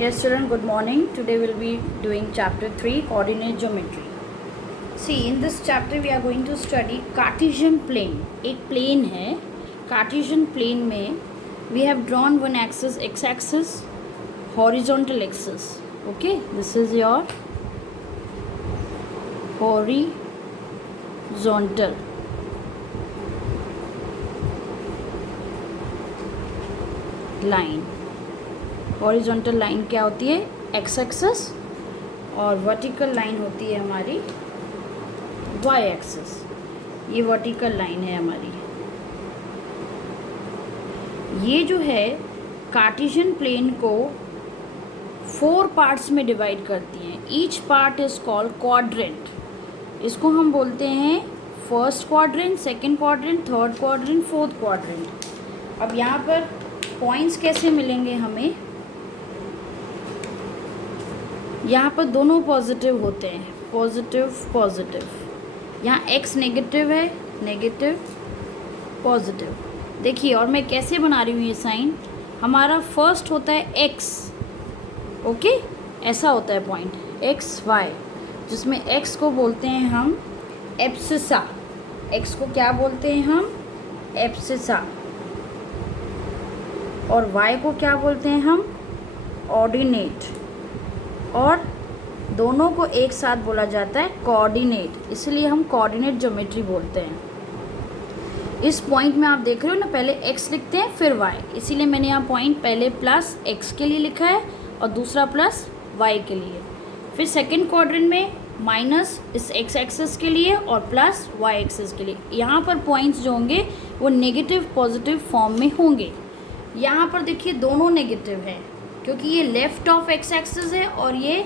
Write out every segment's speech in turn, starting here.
Yes, children, good morning. Today we'll be doing chapter 3, coordinate geometry. See, in this chapter we are going to study Cartesian plane. एक plane है. Cartesian plane में we have drawn one axis, x-axis, horizontal axis. Okay, this is your horizontal line. Horizontal line क्या होती है? X axis, और vertical line होती है हमारी वाई एक्सिस. ये वर्टिकल लाइन है हमारी. ये जो है कार्टेशियन प्लेन को 4 पार्ट्स में डिवाइड करती हैं. Each part is called quadrant. इसको हम बोलते हैं first quadrant, second quadrant, third quadrant, fourth quadrant. अब यहाँ पर पॉइंट्स कैसे मिलेंगे हमें? यहाँ पर दोनों पॉजिटिव होते हैं, पॉजिटिव पॉजिटिव. यहाँ एक्स नेगेटिव है, नेगेटिव पॉजिटिव. देखिए, और मैं कैसे बना रही हूँ ये साइन. हमारा फर्स्ट होता है एक्स. ओके, ऐसा होता है पॉइंट एक्स वाई, जिसमें एक्स को बोलते हैं हम एब्सिसा. एक्स को क्या बोलते हैं हम? एब्सिसा. और वाई को क्या बोलते हैं हम? ऑर्डिनेट. और दोनों को एक साथ बोला जाता है कोऑर्डिनेट, इसलिए हम कोऑर्डिनेट ज्योमेट्री बोलते हैं. इस पॉइंट में आप देख रहे हो ना, पहले x लिखते हैं फिर y, इसीलिए मैंने यहाँ पॉइंट पहले प्लस x के लिए लिखा है और दूसरा प्लस y के लिए. फिर सेकंड क्वाड्रेंट में माइनस इस x एक्सिस के लिए और प्लस y एक्सिस के लिए. यहाँ पर पॉइंट्स जो होंगे वो नेगेटिव पॉजिटिव फॉर्म में होंगे. यहाँ पर देखिए दोनों नेगेटिव हैं, क्योंकि ये लेफ्ट ऑफ एक्स एक्सिस है और ये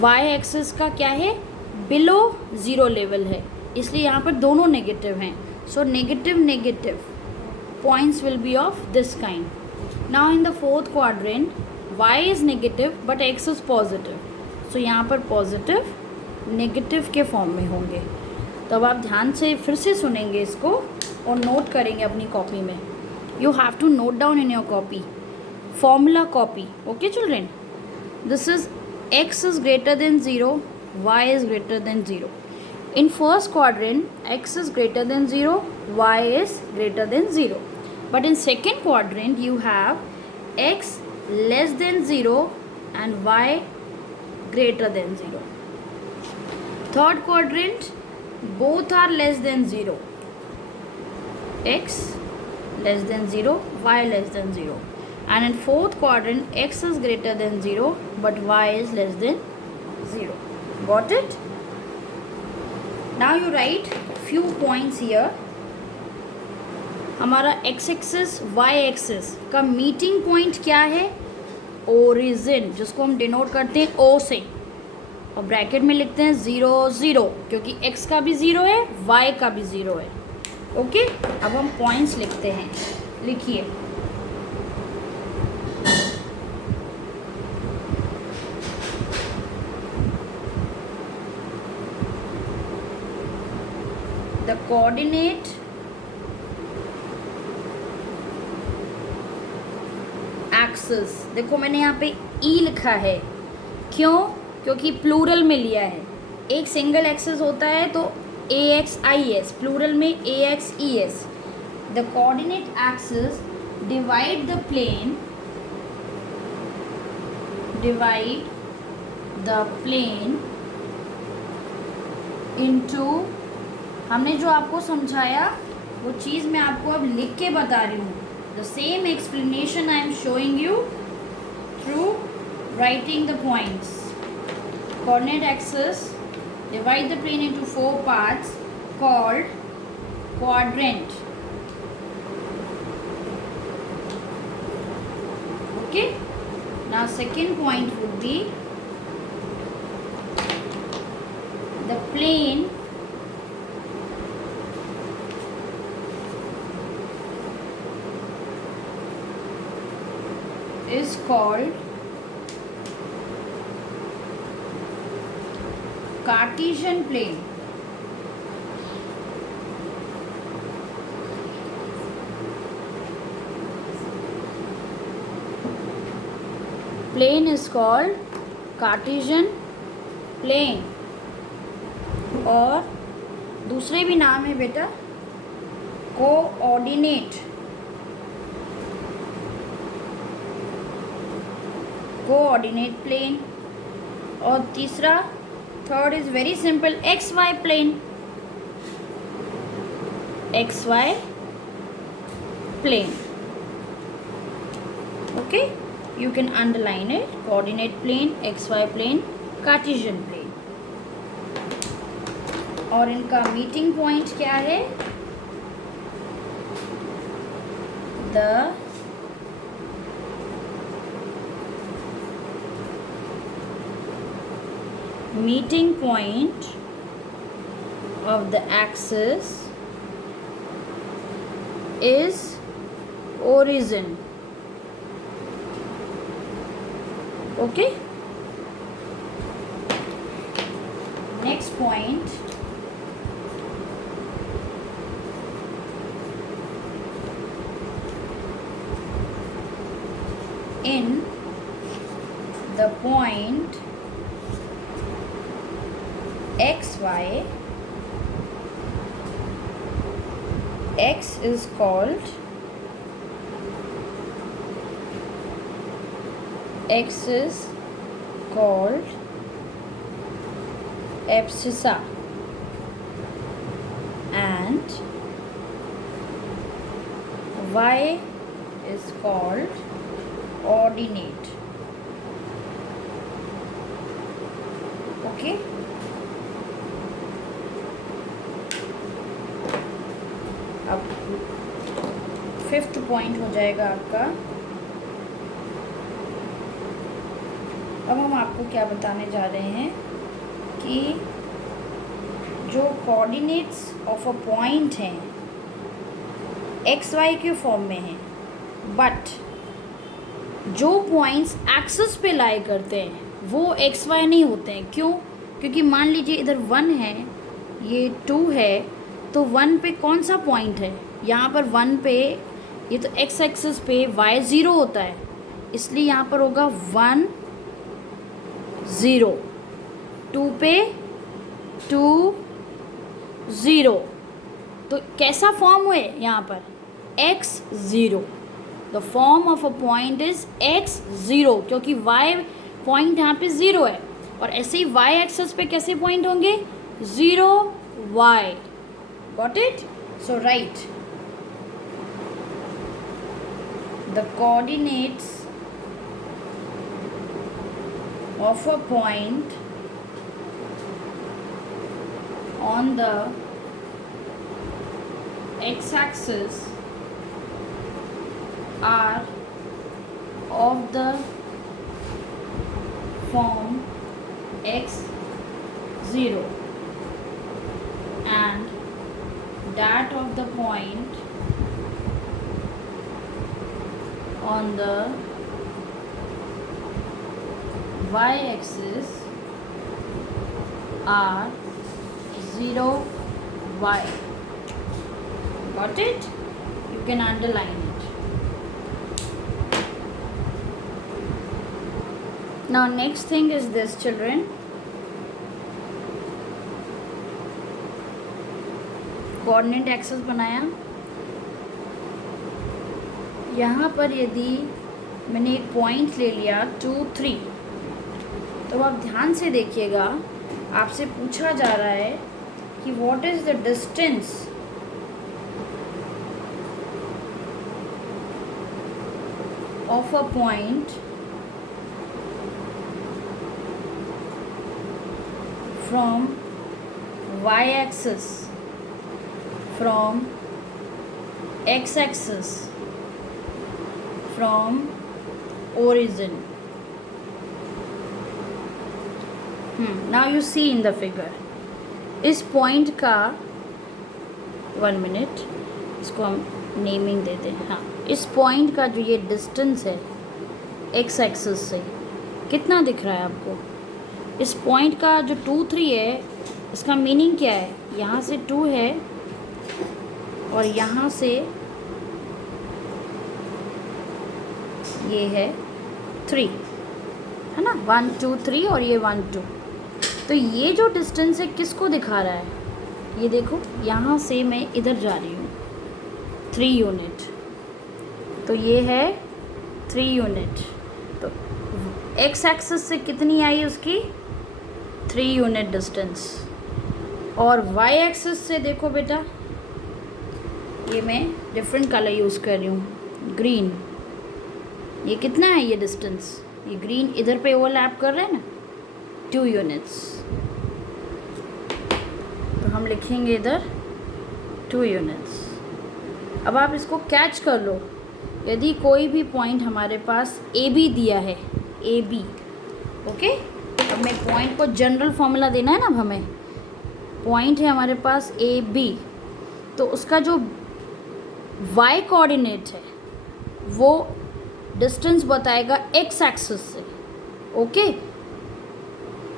वाई एक्सिस का क्या है? बिलो ज़ीरो लेवल है, इसलिए यहाँ पर दोनों नेगेटिव हैं. So negative negative points will be of this kind. Now in the fourth quadrant y is negative but x is positive. So यहाँ पर पॉजिटिव नेगेटिव के फॉर्म में होंगे. तो अब आप ध्यान से फिर से सुनेंगे इसको और नोट करेंगे अपनी कॉपी में. You have to note down in your copy. Formula copy. Okay children, this is x is greater than 0, y is greater than 0. In first quadrant x is greater than 0, y is greater than 0. But in second quadrant you have x less than 0 and y greater than 0. Third quadrant both are less than 0. X less than 0, y less than 0. And in fourth quadrant x is greater than 0 but y is less than 0. Got it? Now you write few points here. हमारा x axis y axis का meeting point क्या है? Origin, जिसको हम denote करते हैं o से, और ब्रैकेट में लिखते हैं 0 0, क्योंकि x का भी 0 है, y का भी 0 है. ओके, अब हम पॉइंट्स लिखते हैं. लिखिए, the coordinate axis. देखो मैंने यहाँ पे E लिखा है. क्यों? क्योंकि प्लूरल में लिया है. एक सिंगल एक्सिस होता है तो AXIS, प्लूरल में AXES. The coordinate axis divide the plane into, हमने जो आपको समझाया वो चीज़ मैं आपको अब लिख के बता रही हूँ. The same explanation I am showing you through writing the points. Coordinate axis divide the plane into 4 parts called quadrant. Okay, now second point would be the plane is called Cartesian plane. Plane is called Cartesian plane. और दूसरे भी नाम है बेटा coordinate plane. और तीसरा third is very simple X Y plane. Okay, you can underline it, coordinate plane, xy plane, Cartesian plane। और इनका मीटिंग पॉइंट क्या है? The meeting point of the axis is origin। Okay, next point, in the point xy, x is called abscissa and y is called ordinate। Okay, अब 5th point हो जाएगा आपका। अब हम आपको क्या बताने जा रहे हैं कि जो कोऑर्डिनेट्स ऑफ अ पॉइंट हैं एक्स वाई के फॉर्म में हैं, बट जो पॉइंट्स एक्सिस पे लाई करते हैं वो एक्स वाई नहीं होते हैं। क्यों? क्योंकि मान लीजिए इधर 1 है, ये 2 है, तो 1 पे कौन सा पॉइंट है? यहाँ पर 1 पे ये तो एक्स एक्सिस पे y 0 होता है, इसलिए यहाँ पर होगा 1 0। 2 पे 2 0, तो कैसा फॉर्म हुए यहाँ पर? x 0। The form of a point is x 0, क्योंकि y पॉइंट यहाँ पे 0 है। और ऐसे ही y एक्सिस पे कैसे पॉइंट होंगे? 0 y। Got it? So right the coordinates of a point on the x-axis are of the form x 0 and that of the point on the y-axis are 0 y। Got it? You can underline it. Now next thing is this, children, coordinate axis बनाया। यहाँ पर यदि मैंने एक point ले लिया 2 3, तो आप ध्यान से देखिएगा, आपसे पूछा जा रहा है कि what is the distance of a point from y axis, from x axis, from origin। Now you see in the figure, इस पॉइंट का 1 मिनट, इसको हम नेमिंग देते हैं। हाँ, इस पॉइंट का जो ये डिस्टेंस है एक्स एक्सिस से, कितना दिख रहा है आपको? इस पॉइंट का जो 2 3 है, इसका मीनिंग क्या है? यहाँ से 2 है और यहाँ से ये है 3। है ना, 1 2 3 और ये 1 2। तो ये जो डिस्टेंस है किसको दिखा रहा है, ये देखो यहाँ से मैं इधर जा रही हूँ 3 यूनिट, तो ये है 3 यूनिट। तो एक्स एक्सिस से कितनी आई उसकी 3 यूनिट डिस्टेंस, और वाई एक्सिस से देखो बेटा, ये मैं डिफरेंट कलर यूज़ कर रही हूँ, ग्रीन। ये कितना है ये डिस्टेंस, ये ग्रीन इधर पे ओवरलैप कर रहे हैं ना, 2 यूनिट्स। तो हम लिखेंगे इधर 2 यूनिट्स। अब आप इसको कैच कर लो, यदि कोई भी पॉइंट हमारे पास ए बी दिया है, ए बी, ओके। अब मैं पॉइंट को जनरल फॉर्मूला देना है ना, अब हमें पॉइंट है हमारे पास ए बी, तो उसका जो वाई कोऑर्डिनेट है वो डिस्टेंस बताएगा एक्स एक्सिस से, ओके।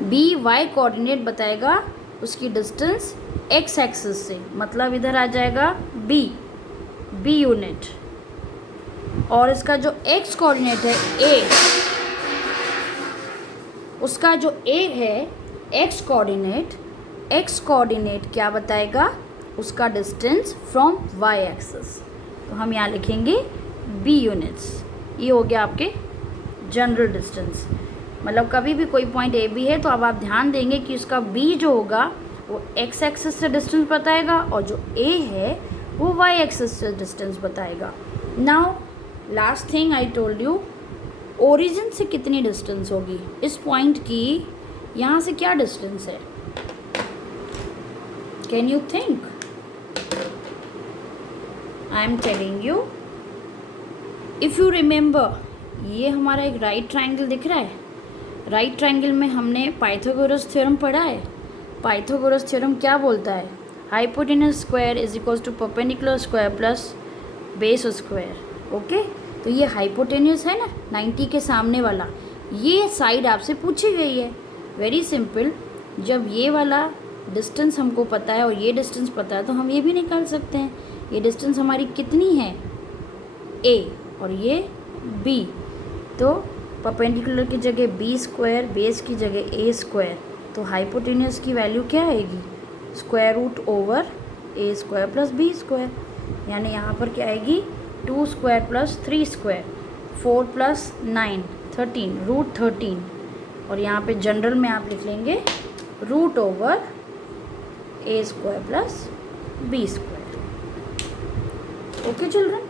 बी वाई कोऑर्डिनेट बताएगा उसकी डिस्टेंस एक्स एक्सिस से, मतलब इधर आ जाएगा बी यूनिट, और इसका जो एक्स कोऑर्डिनेट है ए, उसका जो ए है एक्स कोऑर्डिनेट क्या बताएगा, उसका डिस्टेंस फ्रॉम वाई एक्सिस। तो हम यहाँ लिखेंगे बी यूनिट्स। ये हो गया आपके जनरल डिस्टेंस। मतलब कभी भी कोई पॉइंट ए बी है तो अब आप ध्यान देंगे कि उसका बी जो होगा वो एक्स एक्सिस से डिस्टेंस बताएगा, और जो ए है वो वाई एक्सिस से डिस्टेंस बताएगा। Now last thing I told you, origin से कितनी डिस्टेंस होगी इस पॉइंट की, यहाँ से क्या डिस्टेंस है, can you think? I am telling you, if you remember, ये हमारा एक राइट ट्रायंगल दिख रहा है। राइट ट्रायंगल में हमने पाइथागोरस थ्योरम पढ़ा है। पाइथागोरस थ्योरम क्या बोलता है, hypotenuse square is equals to perpendicular square plus base square, okay. तो ये हाइपोटेन्यूस है ना 90 के सामने वाला, ये साइड आपसे पूछी गई है। वेरी सिंपल, जब ये वाला डिस्टेंस हमको पता है और ये डिस्टेंस पता है तो हम ये भी निकाल सकते हैं। ये डिस्टेंस हमारी कितनी है a और ये b, तो परपेंडिकुलर की जगह b स्क्वायर, बेस की जगह a स्क्वायर, तो हाइपोटेन्यूस की वैल्यू क्या आएगी, square root over a square plus b square, यानी यहाँ पर क्या आएगी 2 square plus 3 square, 4 plus 9 13, root 13, और यहाँ पे जनरल में आप लिख लेंगे root over a square plus b square, okay children.